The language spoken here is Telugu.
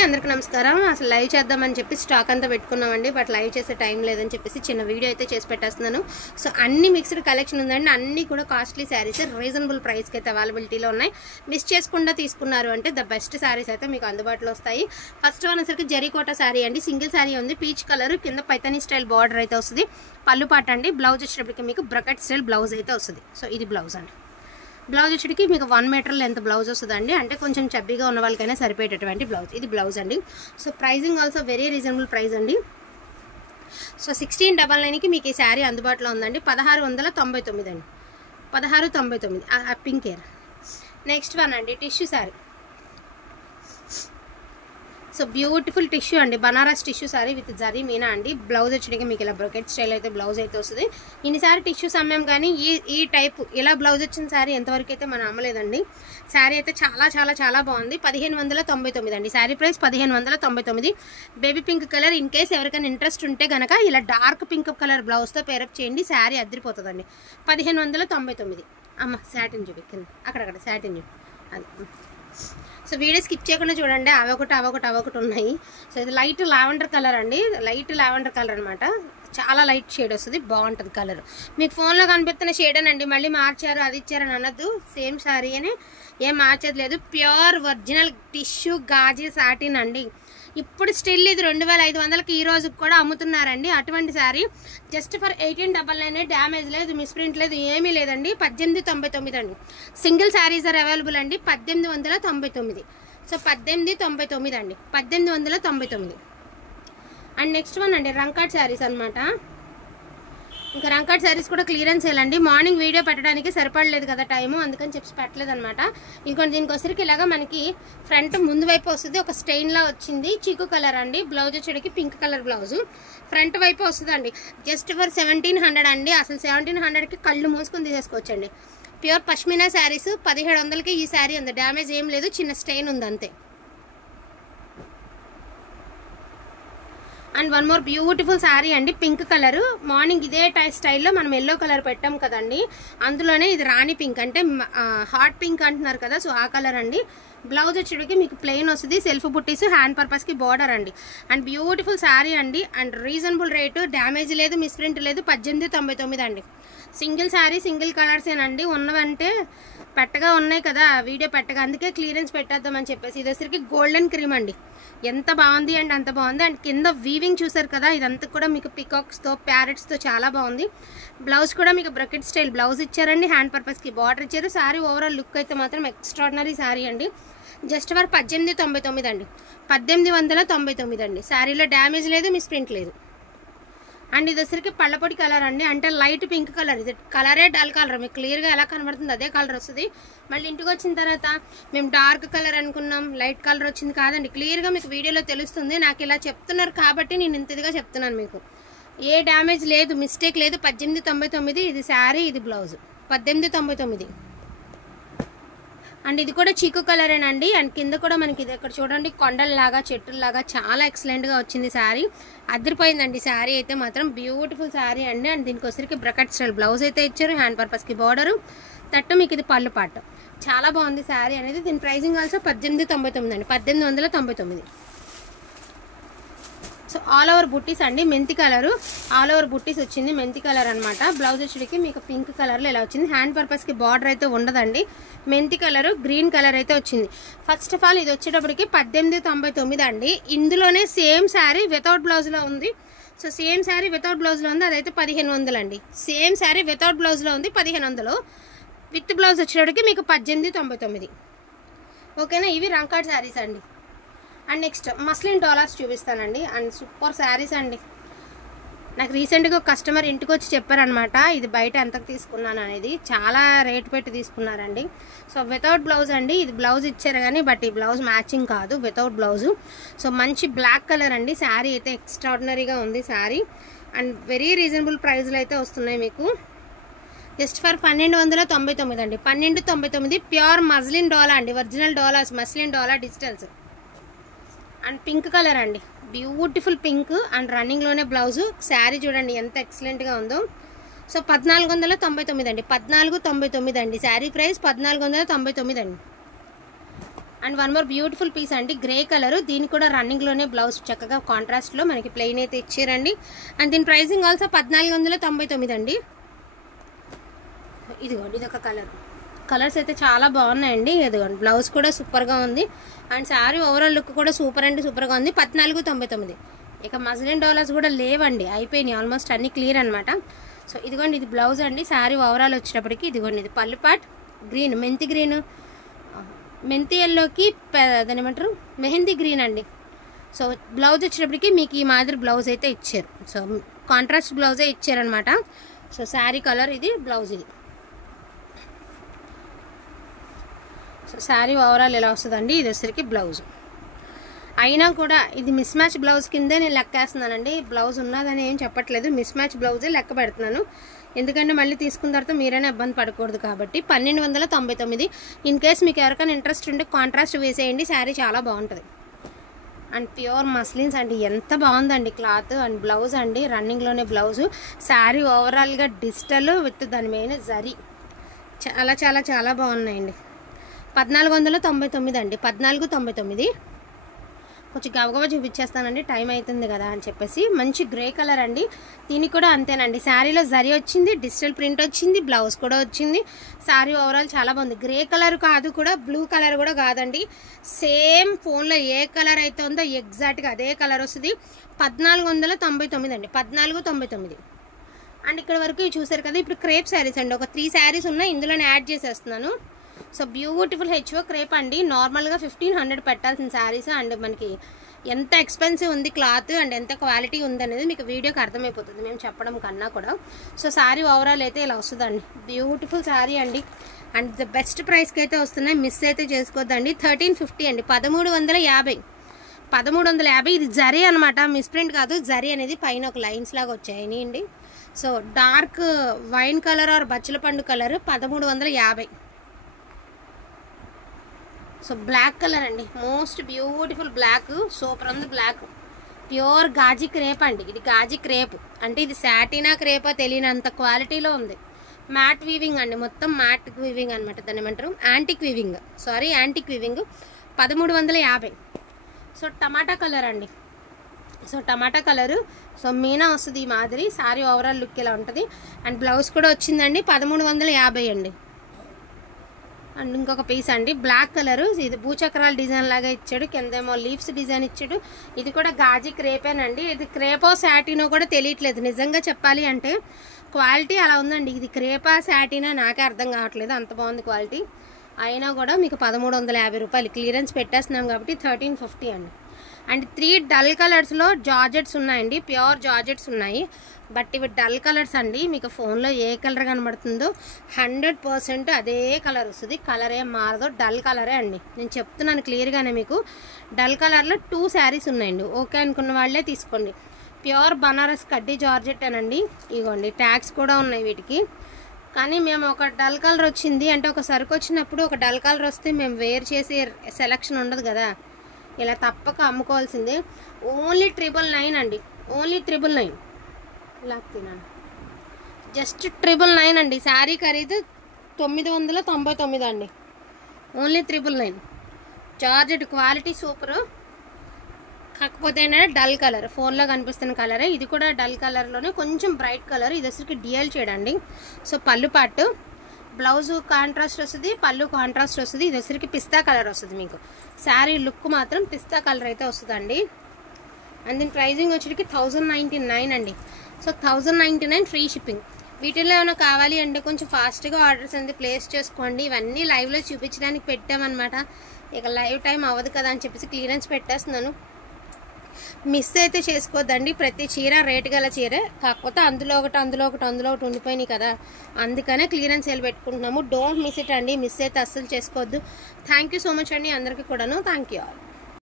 అందరికీ నమస్కారం. అసలు లైవ్ చేద్దామని చెప్పి స్టాక్ అంతా పెట్టుకున్నామండి. బట్ లైవ్ చేసే టైం లేదని చెప్పేసి చిన్న వీడియో అయితే చేసి పెట్టేస్తున్నాను. సో అన్ని మిక్స్డ్ కలెక్షన్ ఉందండి. అన్నీ కూడా కాస్ట్లీ శారీస్ రీజనబుల్ ప్రైస్కి అయితే అవైలబిలిటీలో ఉన్నాయి. మిస్ చేసుకుండా తీసుకున్నారు అంటే ద బెస్ట్ శారీస్ అయితే మీకు అందుబాటులో వస్తాయి. ఫస్ట్ వన్ వచ్చరికి జరీకోట శారీ అండి. సింగిల్ శారీ ఉంది, పీచ్ కలర్, కింద పైతానీ స్టైల్ బార్డర్ అయితే వస్తుంది. పళ్ళు పాట అండి. బ్లౌజ్ వచ్చేటప్పటికి మీకు బ్రకెట్ స్టైల్ బ్లౌజ్ అయితే వస్తుంది. సో ఇది బ్లౌజ్ అండి. బ్లౌజ్ వచ్చేటికి మీకు 1 మీటర్ లెంత్ బ్లౌజ్ వస్తుందండి. అంటే కొంచెం చబ్బీగా ఉన్న వాళ్ళకైనా సరిపోయేటటువంటి బ్లౌజ్. ఇది బ్లౌజ్ అండి. So pricing also very reasonable price అండి. సో 1699కి మీకు ఈ శారీ అందుబాటులో ఉందండి. 1699 అండి. 1699 పింక్ ఎయిర్. నెక్స్ట్ వన్ అండి tissue sari. So beautiful tissue అండి. బనారస్ టిష్యూ శారీ విత్ జరీ మీనా అండి. బ్లౌజ్ వచ్చేటికి మీకు ఇలా బ్రొకెట్ స్టైల్ అయితే బ్లౌజ్ అయితే వస్తుంది. ఇన్నిసారి టిష్యూ సమయం కానీ ఈ టైప్ ఇలా బ్లౌజ్ వచ్చిన శారీ ఎంతవరకు అయితే మనం అమ్మలేదండి. శారీ అయితే చాలా చాలా చాలా బాగుంది. 1599 అండి. Sari price 1599. Baby pink colour. In case ఎవరికైనా ఇంట్రెస్ట్ ఉంటే కనుక ఇలా డార్క్ పింక్ కలర్ బ్లౌజ్తో పేరప్ చేయండి. శారీ అద్దరిపోతుందండి. 1599. అమ్మ శాటిన్ చూపిస్తుంది అక్కడక్కడ శాటిన్ చూపి అది. సో వీడియో స్కిప్ చేయకుండా చూడండి. అవొకటి ఉన్నాయి. సో ఇది లైట్ లావెండర్ కలర్ అండి. లైట్ లావెండర్ కలర్ అనమాట. చాలా లైట్ షేడ్ వస్తుంది. బాగుంటుంది కలర్. మీకు ఫోన్లో కనిపిస్తున్న షేడేనండి. మళ్ళీ మార్చారు అది ఇచ్చారని అనద్దు. సేమ్ శారీ అని ఏం మార్చేది లేదు. Pure original tissue gaji satin అండి. ఇప్పుడు స్టిల్ ఇది 2500కి ఈ రోజుకి కూడా అమ్ముతున్నారండి. అటువంటి శారీ జస్ట్ ఫర్ 1899. డ్యామేజ్ లేదు, మిస్ప్రింట్ లేదు, ఏమీ లేదండి. 1899 అండి. సింగిల్ శారీస్ ఆర్ అవైలబుల్ అండి. 1899. సో 1899 అండి. 1899. అండ్ నెక్స్ట్ వన్ అండి రంకాట్ శారీస్ అనమాట. ఇంకా రంకాట్ శారీస్ కూడా క్లియరెన్స్ చేయాలండి. మార్నింగ్ వీడియో పెట్టడానికి సరిపడలేదు కదా టైము, అందుకని చెప్పి పెట్టలేదు అనమాట. ఇంకొంచెం దీనికి వచ్చరికి ఇలాగా మనకి ఫ్రంట్ ముందు వైపు వస్తుంది. ఒక స్టెయిన్లా వచ్చింది. చీకు కలర్ అండి. బ్లౌజ్ వచ్చేటికి పింక్ కలర్ బ్లౌజు. ఫ్రంట్ వైపు వస్తుంది అండి. జస్ట్ ఫర్ 1700 అండి. అసలు 1700కి కళ్ళు మూసుకొని తీసేసుకోవచ్చండి. ప్యూర్ పష్మినా శారీస్. 1700కి ఈ శారీ ఉంది. డ్యామేజ్ ఏం లేదు, చిన్న స్టెయిన్ ఉంది అంతే. And one more beautiful sari అండి. Pink colour. మార్నింగ్ ఇదే స్టైల్లో మనం ఎల్లో కలర్ పెట్టాం కదండి, అందులోనే ఇది రాణి పింక్ అంటే హాట్ పింక్ అంటున్నారు కదా. సో ఆ కలర్ అండి. బ్లౌజ్ వచ్చేటికి మీకు ప్లెయిన్ వస్తుంది. సెల్ఫ్ బుట్టీస్, హ్యాండ్ పర్పస్కి బార్డర్ అండి. అండ్ బ్యూటిఫుల్ శారీ అండి. అండ్ రీజనబుల్ రేటు, డ్యామేజ్ లేదు, మిస్ప్రింట్ లేదు. 1899 అండి. సింగిల్ శారీ, సింగిల్ కలర్సేనండి. ఉన్నవంటే పెట్టగా ఉన్నాయి కదా వీడియో పెట్టగా, అందుకే క్లియరెన్స్ పెట్టేద్దామని చెప్పేసి. ఇది వచ్చరికి గోల్డెన్ క్రీమ్ అండి. ఎంత బాగుంది అండి అంత బాగుంది. అండ్ కింద వీవింగ్ చూసారు కదా, ఇదంతా కూడా మీకు పికాక్స్తో ప్యారెట్స్తో చాలా బాగుంది. బ్లౌజ్ కూడా మీకు బ్రకెట్ స్టైల్ బ్లౌజ్ ఇచ్చారండి. హ్యాండ్ పర్పస్కి బార్డర్ ఇచ్చారు. శారీ ఓవరాల్ లుక్ అయితే మాత్రం ఎక్స్ట్రాడినరీ శారీ అండి. జస్ట్ ఫర్ 1899 అండి. 1899 అండి. శారీలో డ్యామేజ్ లేదు, మిస్ప్రింట్ లేదు. అండ్ ఇది వచ్చరికి పళ్ళపొడి కలర్ అండి. అంటే లైట్ పింక్ కలర్. ఇది కలరే డల్ కలర్. మీకు క్లియర్గా ఎలా కనబడుతుంది అదే కలర్ వస్తుంది. మళ్ళీ ఇంటికి వచ్చిన తర్వాత మేము డార్క్ కలర్ అనుకున్నాం, లైట్ కలర్ వచ్చింది కాదండి. క్లియర్గా మీకు వీడియోలో తెలుస్తుంది. నాకు ఇలా చెప్తున్నారు కాబట్టి నేను ఇంత ఇదిగా చెప్తున్నాను. మీకు ఏ డ్యామేజ్ లేదు, మిస్టేక్ లేదు. 1899. ఇది శారీ, ఇది బ్లౌజ్. 1899. అండ్ ఇది కూడా చీకు కలరేనండి. అండ్ కింద కూడా మనకి ఇది ఇక్కడ చూడండి కొండల్లాగా చెట్టుల్లాగా చాలా ఎక్సలెంట్గా వచ్చింది శారీ. అదిరిపోయిందండి శారీ అయితే మాత్రం. బ్యూటిఫుల్ శారీ అండి. అండ్ దీనికి వచ్చరికి బ్రకెట్ స్టైల్ బ్లౌజ్ అయితే ఇచ్చారు. హ్యాండ్ పర్పస్కి బార్డరు తట్టు మీకు ఇది పళ్ళు పాట. చాలా బాగుంది శారీ అనేది. దీని ప్రైజింగ్ ఆల్సో 1899 అండి. 1899. సో ఆల్ ఓవర్ బుట్టీస్ అండి. మెంతి కలరు ఆల్ ఓవర్ బుట్టీస్ వచ్చింది. మెంతి కలర్ అనమాట. బ్లౌజ్ వచ్చేటికి మీకు పింక్ కలర్లో ఇలా వచ్చింది. హ్యాండ్ పర్పస్కి బార్డర్ అయితే ఉండదండి. మెంతి కలరు, గ్రీన్ కలర్ అయితే వచ్చింది. ఫస్ట్ ఆఫ్ ఆల్ ఇది వచ్చేటప్పటికి 1899 అండి. ఇందులోనే సేమ్ శారీ వితౌట్ బ్లౌజ్లో ఉంది. సో సేమ్ శారీ వితౌట్ బ్లౌజ్లో ఉంది. అదైతే 1500 అండి. సేమ్ శారీ వితౌట్ బ్లౌజ్లో ఉంది 1500. విత్ బ్లౌజ్ వచ్చేటప్పటికి మీకు 1899. ఓకేనా. ఇవి రంకాట్ శారీస్ అండి. అండ్ నెక్స్ట్ మస్లిన్ డాలర్స్ చూపిస్తానండి. అండ్ సూపర్ శారీస్ అండి. నాకు రీసెంట్గా ఒక కస్టమర్ ఇంటికి వచ్చి చెప్పారనమాట, ఇది బయట ఎంతకు తీసుకున్నాను అనేది. చాలా రేట్ పెట్టి తీసుకున్నారండి. సో వితౌట్ బ్లౌజ్ అండి. ఇది బ్లౌజ్ ఇచ్చారు కానీ బట్ ఈ బ్లౌజ్ మ్యాచింగ్ కాదు, వితౌట్ బ్లౌజు. సో మంచి బ్లాక్ కలర్ అండి. శారీ అయితే ఎక్స్ట్రాడినరీగా ఉంది శారీ. అండ్ వెరీ రీజనబుల్ ప్రైస్లో అయితే వస్తున్నాయి మీకు. జస్ట్ ఫర్ 1299 అండి. 1299. ప్యూర్ మస్లిన్ డోలా అండి. ఒరిజినల్ డోలాస్, మస్లిన్ డోలా డిజిటల్స్. అండ్ పింక్ కలర్ అండి. Beautiful pink. అండ్ రన్నింగ్లోనే బ్లౌజు. శారీ చూడండి ఎంత ఎక్సలెంట్గా ఉందో. సో 1499 అండి. 1499 అండి. శారీ ప్రైస్ 1499 అండి. And one more beautiful piece అండి, గ్రే కలర్. దీని కూడా రన్నింగ్లోనే బ్లౌజ్ చక్కగా కాంట్రాస్ట్లో మనకి ప్లెయిన్ అయితే ఇచ్చారండి. అండ్ దీని ప్రైసింగ్ ఆల్సో 1499 అండి. ఇదిగోండి, ఇదొక కలర్స్ అయితే చాలా బాగున్నాయండి. ఇదిగోండి, బ్లౌజ్ కూడా సూపర్గా ఉంది. అండ్ శారీ ఓవరాల్ లుక్ కూడా సూపర్ అంటే సూపర్గా ఉంది. 1499. ఇక మస్లిన్ డోలాస్ కూడా లేవండి, అయిపోయినాయి ఆల్మోస్ట్ అన్ని క్లియర్ అనమాట. సో ఇదిగోండి, ఇది బ్లౌజ్ అండి. శారీ ఓవరాల్ వచ్చేటప్పటికి ఇదిగోండి, ఇది పళ్ళు పార్ట్ గ్రీన్, మెంతి గ్రీన్, మెంతి ఎల్లోకి దాని ఏమంటారు మెహందీ గ్రీన్ అండి. సో బ్లౌజ్ వచ్చేటప్పటికి మీకు ఈ మాదిరి బ్లౌజ్ అయితే ఇచ్చారు. సో కాంట్రాస్ట్ బ్లౌజే ఇచ్చారనమాట. సో శారీ కలర్ ఇది, బ్లౌజ్ ఇది. సో శారీ ఓవరాల్ ఎలా వస్తుందండి, ఇది వచ్చరికి బ్లౌజ్. అయినా కూడా ఇది మిస్ మ్యాచ్ బ్లౌజ్ కిందే నేను లెక్కేస్తున్నానండి. బ్లౌజ్ ఉన్నదని ఏం చెప్పట్లేదు, మిస్ మ్యాచ్ బ్లౌజే లెక్క పెడుతున్నాను. ఎందుకంటే మళ్ళీ తీసుకున్న తర్వాత మీరైనా ఇబ్బంది పడకూడదు కాబట్టి. 1299. ఇన్ కేస్ మీకు ఎవరికైనా ఇంట్రెస్ట్ ఉంటే కాంట్రాస్ట్ వేసేయండి, శారీ చాలా బాగుంటుంది. అండ్ ప్యూర్ మస్లిన్స్ అండి, ఎంత బాగుందండి క్లాత్. అండ్ బ్లౌజ్ అండి, రన్నింగ్లోనే బ్లౌజు. శారీ ఓవరాల్గా డిజిటల్ విత్ దాని మెయిన్ జరీ, చాలా చాలా చాలా బాగున్నాయండి. 1499 అండి, 1499. కొంచెం గబగబా చూపించేస్తానండి, టైం అవుతుంది కదా అని చెప్పేసి. మంచి గ్రే కలర్ అండి, దీనికి కూడా అంతేనండి. శారీలో జరీ వచ్చింది, డిజిటల్ ప్రింట్ వచ్చింది, బ్లౌజ్ కూడా వచ్చింది. శారీ ఓవరాల్ చాలా బాగుంది. గ్రే కలర్ కాదు కూడా, బ్లూ కలర్ కూడా కాదండి, సేమ్ ఫోన్లో ఏ కలర్ అయితే ఉందో ఎగ్జాక్ట్గా అదే కలర్ వస్తుంది. 1499 అండి, 1499. అండ్ ఇక్కడ వరకు చూసారు కదా. ఇప్పుడు క్రేప్ శారీస్ అండి, ఒక 3 శారీస్ ఉన్నాయి, ఇందులోనే యాడ్ చేసేస్తున్నాను. సో బ్యూటిఫుల్ హెచ్ఓ క్రేప్ అండి. నార్మల్గా 1500 పెట్టాల్సిన శారీస్. అండ్ మనకి ఎంత ఎక్స్పెన్సివ్ ఉంది క్లాత్ అండ్ ఎంత క్వాలిటీ ఉందనేది మీకు వీడియోకి అర్థమైపోతుంది మేము చెప్పడం కన్నా కూడా. సో శారీ ఓవరాల్ అయితే ఇలా వస్తుందండి, బ్యూటిఫుల్ శారీ అండి. అండ్ ద బెస్ట్ ప్రైస్కి అయితే వస్తున్నాయి, మిస్ అయితే చేసుకోవద్దండి. 1350 అండి, 1350. 1350. ఇది జరీ అనమాట, మిస్ ప్రింట్ కాదు, జరీ అనేది పైన ఒక లైన్స్ లాగా వచ్చాయి అండి. So dark wine colour or బచ్చల పండు కలర్ 1350. సో బ్లాక్ కలర్ అండి, మోస్ట్ బ్యూటిఫుల్ బ్లాక్, సూపర్ ఉంది బ్లాక్. ప్యూర్ గాజీ క్రేప్ అండి, ఇది గాజీ క్రేప్ అంటే ఇది సాటినా క్రేపా తెలియనంత క్వాలిటీలో ఉంది. మ్యాట్ వీవింగ్ అండి, మొత్తం మ్యాట్ వీవింగ్ అనమాట, దాన్ని ఏమంటారు antique weaving, antique weaving. 1350. So tomato colour అండి, సో టమాటా కలరు. సో మీనా వస్తుంది ఈ మాదిరి. శారీ ఓవరాల్ లుక్ ఇలా ఉంటుంది. అండ్ బ్లౌజ్ కూడా వచ్చిందండి, 1350 అండి. అండ్ ఇంకొక పీస్ అండి, బ్లాక్ కలరు. ఇది భూచక్రాల డిజైన్ లాగా ఇచ్చాడు, కిందేమో లీవ్స్ డిజైన్ ఇచ్చాడు. ఇది కూడా గాజీ క్రేపేనండి. ఇది క్రేపో సాటినో కూడా తెలియట్లేదు నిజంగా చెప్పాలి అంటే. క్వాలిటీ అలా ఉందండి. ఇది క్రేపా సాటినా నాకే అర్థం కావట్లేదు, అంత బాగుంది క్వాలిటీ. అయినా కూడా మీకు 1350 రూపాయలు క్లియరెన్స్ పెట్టేస్తున్నాం కాబట్టి 1350 అండి. అండ్ 3 డల్ కలర్స్లో జార్జెట్స్ ఉన్నాయండి, ప్యూర్ జార్జెట్స్ ఉన్నాయి. బట్ ఇవి డల్ కలర్స్ అండి, మీకు ఫోన్లో ఏ కలర్ కనబడుతుందో 100% అదే కలర్ వస్తుంది, కలర్ ఏం మారదో, డల్ కలరే అండి. నేను చెప్తున్నాను క్లియర్గానే మీకు. డల్ కలర్లో 2 శారీస్ ఉన్నాయండి, ఓకే అనుకున్న వాళ్ళే తీసుకోండి. ప్యూర్ బనారస్ కడ్డీ జార్జెట్ అనండి. ఇగోండి ట్యాగ్స్ కూడా ఉన్నాయి వీటికి. కానీ మేము ఒక డల్ కలర్ వచ్చింది అంటే, ఒక సరుకు వచ్చినప్పుడు ఒక డల్ కలర్ వస్తే మేము వేర్ చేసే సెలక్షన్ ఉండదు కదా, ఇలా తప్పక అమ్ముకోవాల్సిందే. ఓన్లీ 999 అండి, ఓన్లీ 999. లాక్తినాను, జస్ట్ 999 అండి. శారీ ఖరీదు 999 అండి, ఓన్లీ 999. Georgette quality super. కాకపోతే ఏంటంటే డల్ కలర్, ఫోన్లో కనిపిస్తున్న కలరే. ఇది కూడా డల్ కలర్లోనే కొంచెం బ్రైట్ కలర్. ఇది వచ్చరికి డిఎల్ చేయడండి. సో పళ్ళు పాటు, బ్లౌజ్ కాంట్రాస్ట్ వస్తుంది, పళ్ళు కాంట్రాస్ట్ వస్తుంది. ఇది వచ్చరికి పిస్తా కలర్ వస్తుంది మీకు. శారీ లుక్ మాత్రం పిస్తా కలర్ అయితే వస్తుందండి. అండ్ దీని ప్రైజింగ్ వచ్చరికి 1099 అండి. So 1099 free shipping. వీటిల్లో ఏమైనా కావాలి అంటే కొంచెం ఫాస్ట్గా ఆర్డర్స్ అనేది ప్లేస్ చేసుకోండి. ఇవన్నీ లైవ్లో చూపించడానికి పెట్టామన్నమాట. ఇక లైవ్ టైం అవ్వదు కదా అని చెప్పేసి క్లియరెన్స్ పెట్టేస్తున్నాను. మిస్ అయితే చేసుకోవద్దండి. ప్రతి చీర రేటు గల చీరే, కాకపోతే అందులో ఒకటి ఉండిపోయినాయి కదా, అందుకనే క్లియరెన్స్ సేల్ పెట్టుకుంటున్నాము. డోంట్ మిస్ ఇట్ అండి, మిస్ అయితే అస్సలు చేసుకోవద్దు. థ్యాంక్ యూ సో మచ్ అండి అందరికీ కూడాను. Thank you all.